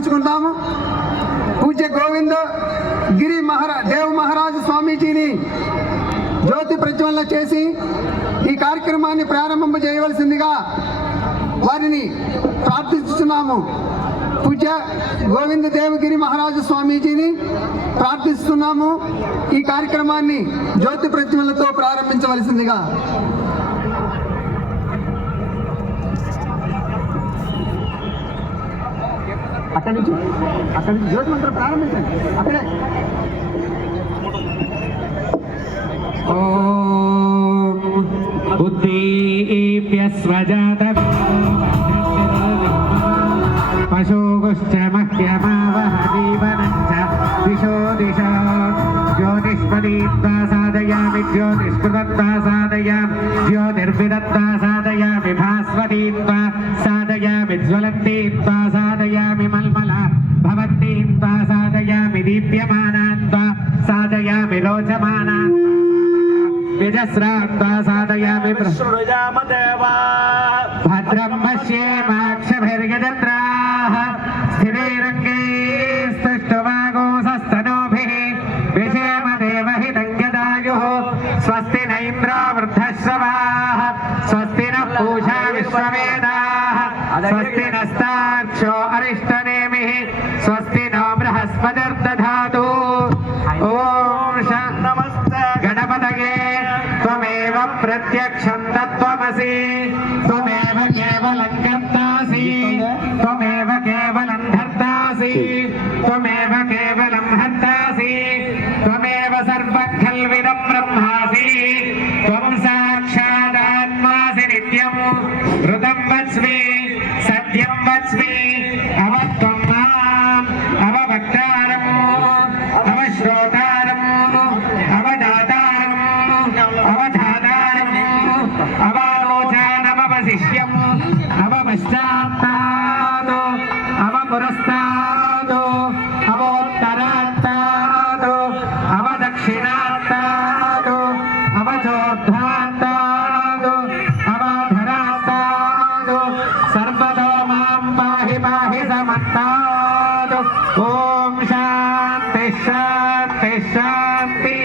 ప్రారంభించుకుంటాము. పూజ్య గోవింద గిరి దేవ్ మహారాజ్ స్వామీజీని జ్యోతి ప్రజ్వలన చేసి ఈ కార్యక్రమాన్ని ప్రారంభింప చేయవలసిందిగా వారిని ప్రార్థిస్తున్నాము. పూజ్య గోవింద దేవగిరి మహారాజు స్వామీజీని ప్రార్థిస్తున్నాము. ఈ కార్యక్రమాన్ని జ్యోతి ప్రజ్వలనతో ప్రారంభించవలసిందిగా. అక్కడి నుంచి జ్యోతి మంత్రం ప్రారంభించండి. అక్కడే ఉద్దీప్యస్వజాత పశోగుశ్చ మహ్యమావహ జీవనంచ దిశో దిశ జ్యోతిష్పదీత్వా సాధయామి జ్యోతిష్కృతత్వా సాధయామి జ్యోతిర్విదత్వా సాధయామి భాస్వతీత్వా సాధయామి జ్వలంతీత్వా సాధయామి మల్మల భవంతీత్వా సాధయామి దీప్యమానాత్వా సాధయామి రోచమానా విజస్రాత్వా సాధయామి భద్రం పశ్యేమాక్షభిర్యజత్రాః స్థిరైరంగే స్తుష్టవాగోసస్తనోభిః విషేమ దేవహితం యదాయుః స్వస్తి న ఇంద్రో వృద్ధశ్రవాः స్వస్తి నః పూషా విశ్వవేదాः స్వస్తి నస్తాక్షో అరిష్టనేమిః స్వస్తి నో బృహస్పతిర్దధాతు. ఓం గణపతయే త్వమేవ ప్రత్యక్షం తత్వమసి త్వమేవ కేవలం కర్తాసి త్వమేవ కేవలం ధర్తాసి త్వమేవ కేవలం హర్తాసి త్వమేవ సర్వం ఖల్విదం బ్రహ్మాసి త్వం సాక్షాదాత్మాసి నిత్యం ఋతం వచ్మి సత్యం వచ్మి అవత్వం మాం అవవక్తారం అవశ్రోతారం అవదాతారం అవధాతారం అవలోచనమవశిష్యం అవపశ్చాత్తాదో అవపురస్తాదో అవోత్తరాత్తాదో అవదక్షిణాత్తాదో అవచోర్ధాత్తాదో అవధరాత్తాదో సర్వదో మాం పాహి పాహి సమత్తాదో. ఓం శాంతి శాంతి శాంతి.